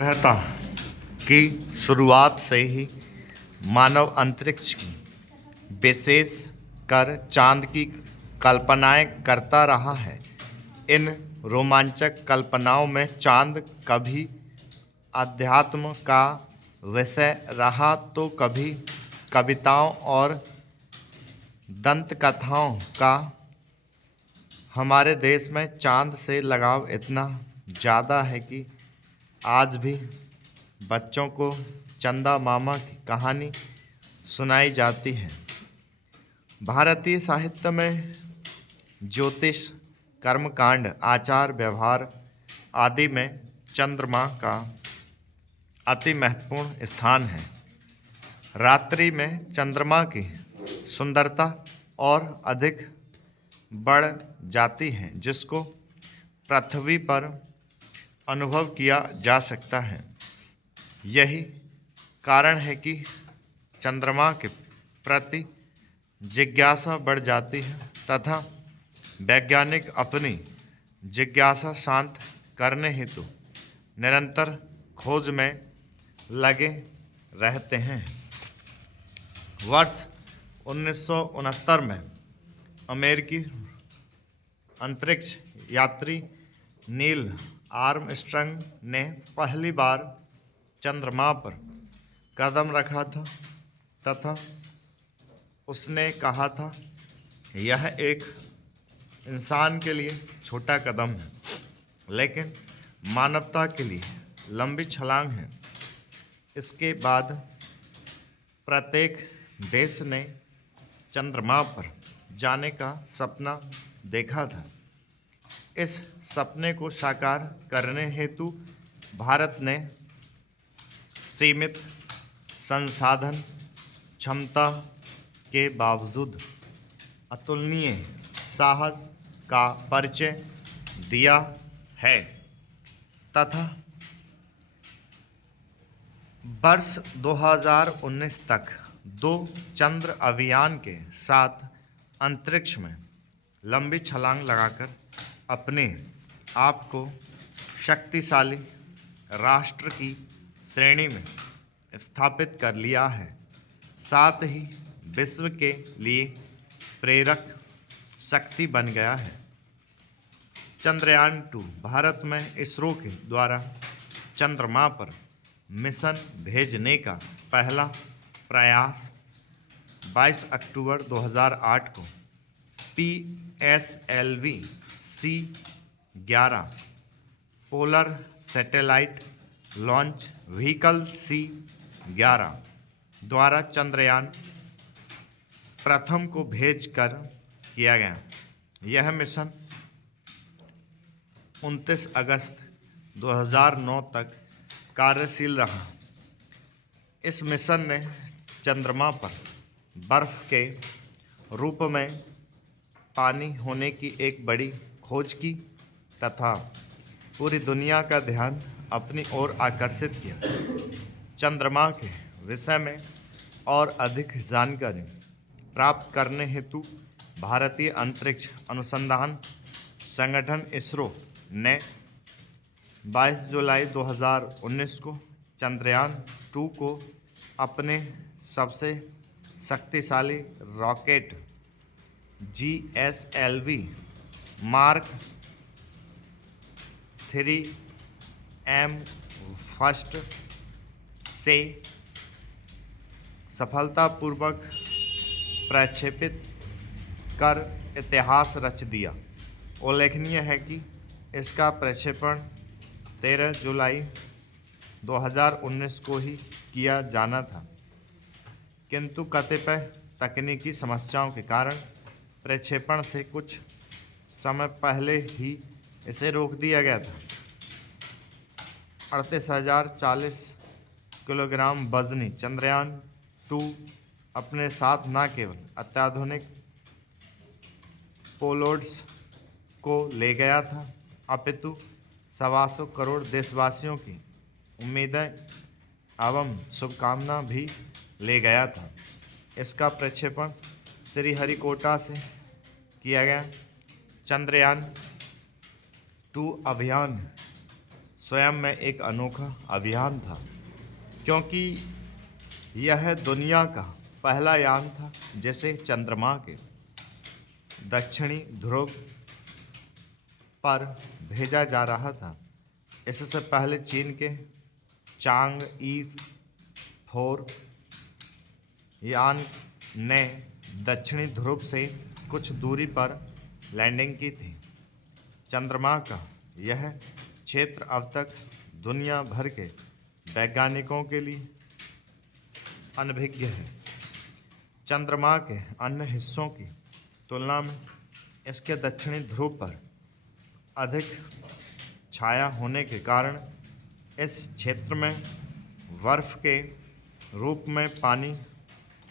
रहता कि शुरुआत से ही मानव अंतरिक्ष की विशेष कर चांद की कल्पनाएं करता रहा है। इन रोमांचक कल्पनाओं में चांद कभी अध्यात्म का विषय रहा तो कभी कविताओं और दंतकथाओं का। हमारे देश में चांद से लगाव इतना ज़्यादा है कि आज भी बच्चों को चंदा मामा की कहानी सुनाई जाती है। भारतीय साहित्य में ज्योतिष, कर्मकांड, आचार व्यवहार आदि में चंद्रमा का अति महत्वपूर्ण स्थान है। रात्रि में चंद्रमा की सुंदरता और अधिक बढ़ जाती है, जिसको पृथ्वी पर अनुभव किया जा सकता है। यही कारण है कि चंद्रमा के प्रति जिज्ञासा बढ़ जाती है तथा वैज्ञानिक अपनी जिज्ञासा शांत करने हेतु निरंतर खोज में लगे रहते हैं। वर्ष 1969 में अमेरिकी अंतरिक्ष यात्री नील आर्मस्ट्रांग ने पहली बार चंद्रमा पर कदम रखा था तथा उसने कहा था, यह एक इंसान के लिए छोटा कदम है, लेकिन मानवता के लिए लंबी छलांग है। इसके बाद प्रत्येक देश ने चंद्रमा पर जाने का सपना देखा था। इस सपने को साकार करने हेतु भारत ने सीमित संसाधन क्षमता के बावजूद अतुलनीय साहस का परिचय दिया है तथा वर्ष 2019 तक 2 चंद्र अभियान के साथ अंतरिक्ष में लंबी छलांग लगाकर अपने आप को शक्तिशाली राष्ट्र की श्रेणी में स्थापित कर लिया है। साथ ही विश्व के लिए प्रेरक शक्ति बन गया है। चंद्रयान 2 भारत में इसरो के द्वारा चंद्रमा पर मिशन भेजने का पहला प्रयास 22 अक्टूबर 2008 को PSLV C-11 polar satellite launch vehicle C-11 द्वारा चंद्रयान प्रथम को भेजकर किया गया। यह मिशन 29 अगस्त 2009 तक कार्यशील रहा। इस मिशन ने चंद्रमा पर बर्फ के रूप में पानी होने की एक बड़ी खोज की तथा पूरी दुनिया का ध्यान अपनी ओर आकर्षित किया। चंद्रमा के विषय में और अधिक जानकारी प्राप्त करने हेतु भारतीय अंतरिक्ष अनुसंधान संगठन इसरो ने 22 जुलाई 2019 को चंद्रयान 2 को अपने सबसे शक्तिशाली rocket GSLV mark 3M first से सफलतापूर्वक प्रक्षेपित कर इतिहास रच दिया। उल्लेखनीय है कि इसका प्रक्षेपण 13 जुलाई 2019 को ही किया जाना था, किंतु कतिपय तकनीकी समस्याओं के कारण प्रक्षेपण से कुछ समय पहले ही इसे रोक दिया गया था। 38,040 किलोग्राम वजनी चंद्रयान 2 अपने साथ न केवल अत्याधुनिक पेलोड्स को ले गया था, अपितु 125 करोड़ देशवासियों की उम्मीदें एवं शुभकामना भी ले गया था। इसका प्रक्षेपण श्रीहरिकोटा से किया गया। चंद्रयान 2 अभियान स्वयं में एक अनोखा अभियान था, क्योंकि यह दुनिया का पहला यान था जिसे चंद्रमा के दक्षिणी ध्रुव पर भेजा जा रहा था। इससे पहले चीन के चांग ई 4 यान ने दक्षिणी ध्रुव से कुछ दूरी पर लैंडिंग की थी। चंद्रमा का यह क्षेत्र अब तक दुनिया भर के वैज्ञानिकों के लिए अनभिज्ञ है। चंद्रमा के अन्य हिस्सों की तुलना में इसके दक्षिणी ध्रुव पर अधिक छाया होने के कारण इस क्षेत्र में बर्फ के रूप में पानी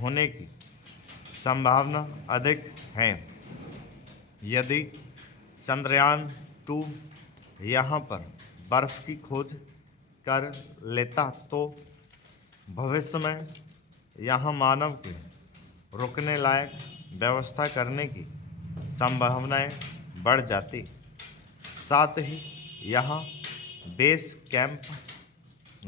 होने की संभावना अधिक है। यदि चंद्रयान 2 यहाँ पर बर्फ की खोज कर लेता तो भविष्य में यहाँ मानव के रुकने लायक व्यवस्था करने की संभावनाएं बढ़ जाती। साथ ही यहाँ बेस कैंप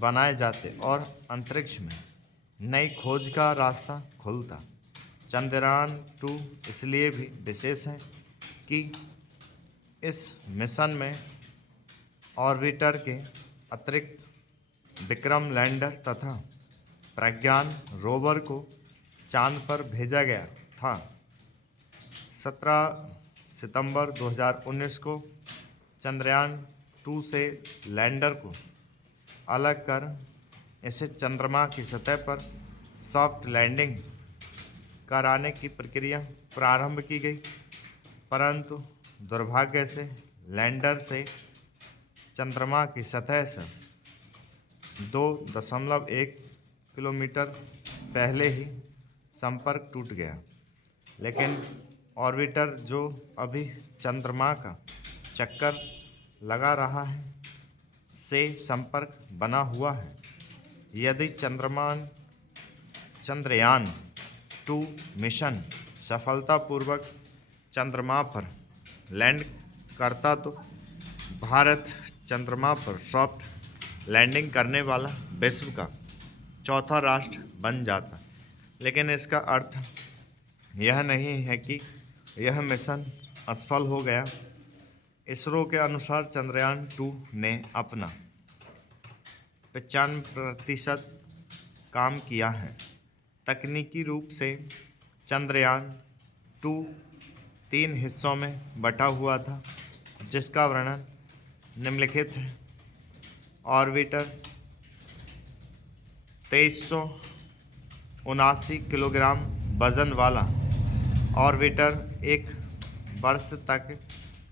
बनाए जाते और अंतरिक्ष में नई खोज का रास्ता खुलता। चंद्रयान 2 इसलिए भी विशेष है कि इस मिशन में ऑर्बिटर के अतिरिक्त विक्रम लैंडर तथा प्रज्ञान रोवर को चांद पर भेजा गया था। 17 सितंबर 2019 को चंद्रयान 2 से लैंडर को अलग कर इसे चंद्रमा की सतह पर सॉफ्ट लैंडिंग कराने की प्रक्रिया प्रारंभ की गई, परंतु दुर्भाग्य से लैंडर से चंद्रमा की सतह से 2.1 किलोमीटर पहले ही संपर्क टूट गया। लेकिन ऑर्बिटर जो अभी चंद्रमा का चक्कर लगा रहा है से संपर्क बना हुआ है। यदि चंद्रयान 2 मिशन सफलतापूर्वक चंद्रमा पर लैंड करता तो भारत चंद्रमा पर सॉफ्ट लैंडिंग करने वाला विश्व का चौथा राष्ट्र बन जाता। लेकिन इसका अर्थ यह नहीं है कि यह मिशन असफल हो गया। इसरो के अनुसार चंद्रयान 2 ने अपना 95% काम किया है। तकनीकी रूप से चंद्रयान 2 3 हिस्सों में बटा हुआ था, जिसका वर्णन निम्नलिखित है। ऑर्बिटर 2379 किलोग्राम वजन वाला ऑर्बिटर 1 वर्ष तक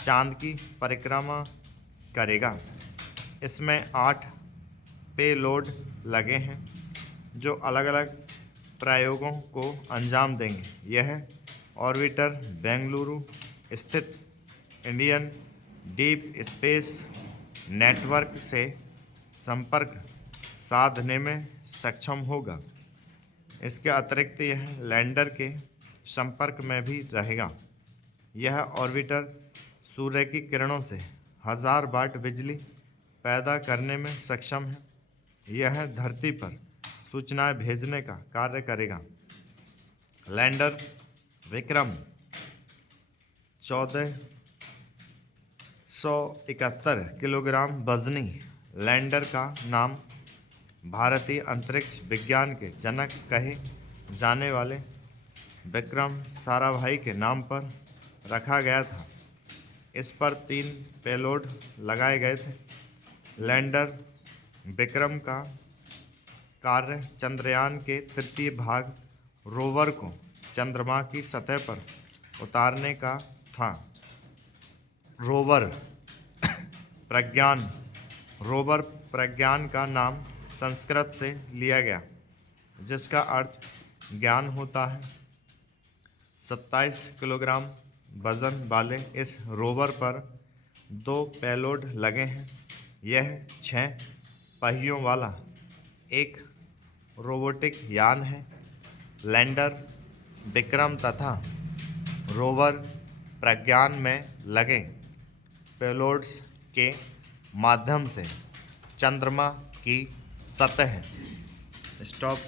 चांद की परिक्रमा करेगा। इसमें 8 पेलोड लगे हैं जो अलग अलग प्रयोगों को अंजाम देंगे। यह ऑर्बिटर बेंगलुरु स्थित इंडियन डीप स्पेस नेटवर्क से संपर्क साधने में सक्षम होगा। इसके अतिरिक्त यह लैंडर के संपर्क में भी रहेगा। यह ऑर्बिटर सूर्य की किरणों से 1000 वाट बिजली पैदा करने में सक्षम है। यह धरती पर सूचनाएं भेजने का कार्य करेगा। लैंडर विक्रम 1471 किलोग्राम वजनी लैंडर का नाम भारतीय अंतरिक्ष विज्ञान के जनक कहे जाने वाले विक्रम साराभाई के नाम पर रखा गया था। इस पर 3 पेलोड लगाए गए थे। लैंडर विक्रम का कार्य चंद्रयान के तृतीय भाग रोवर को चंद्रमा की सतह पर उतारने का था। रोवर प्रज्ञान का नाम संस्कृत से लिया गया, जिसका अर्थ ज्ञान होता है। 27 किलोग्राम वजन वाले इस रोवर पर 2 पेलोड लगे हैं। यह 6 पहियों वाला एक रोबोटिक यान है। लैंडर विक्रम तथा रोवर प्रज्ञान में लगे पेलोड्स के माध्यम से चंद्रमा की सतह। स्टॉप।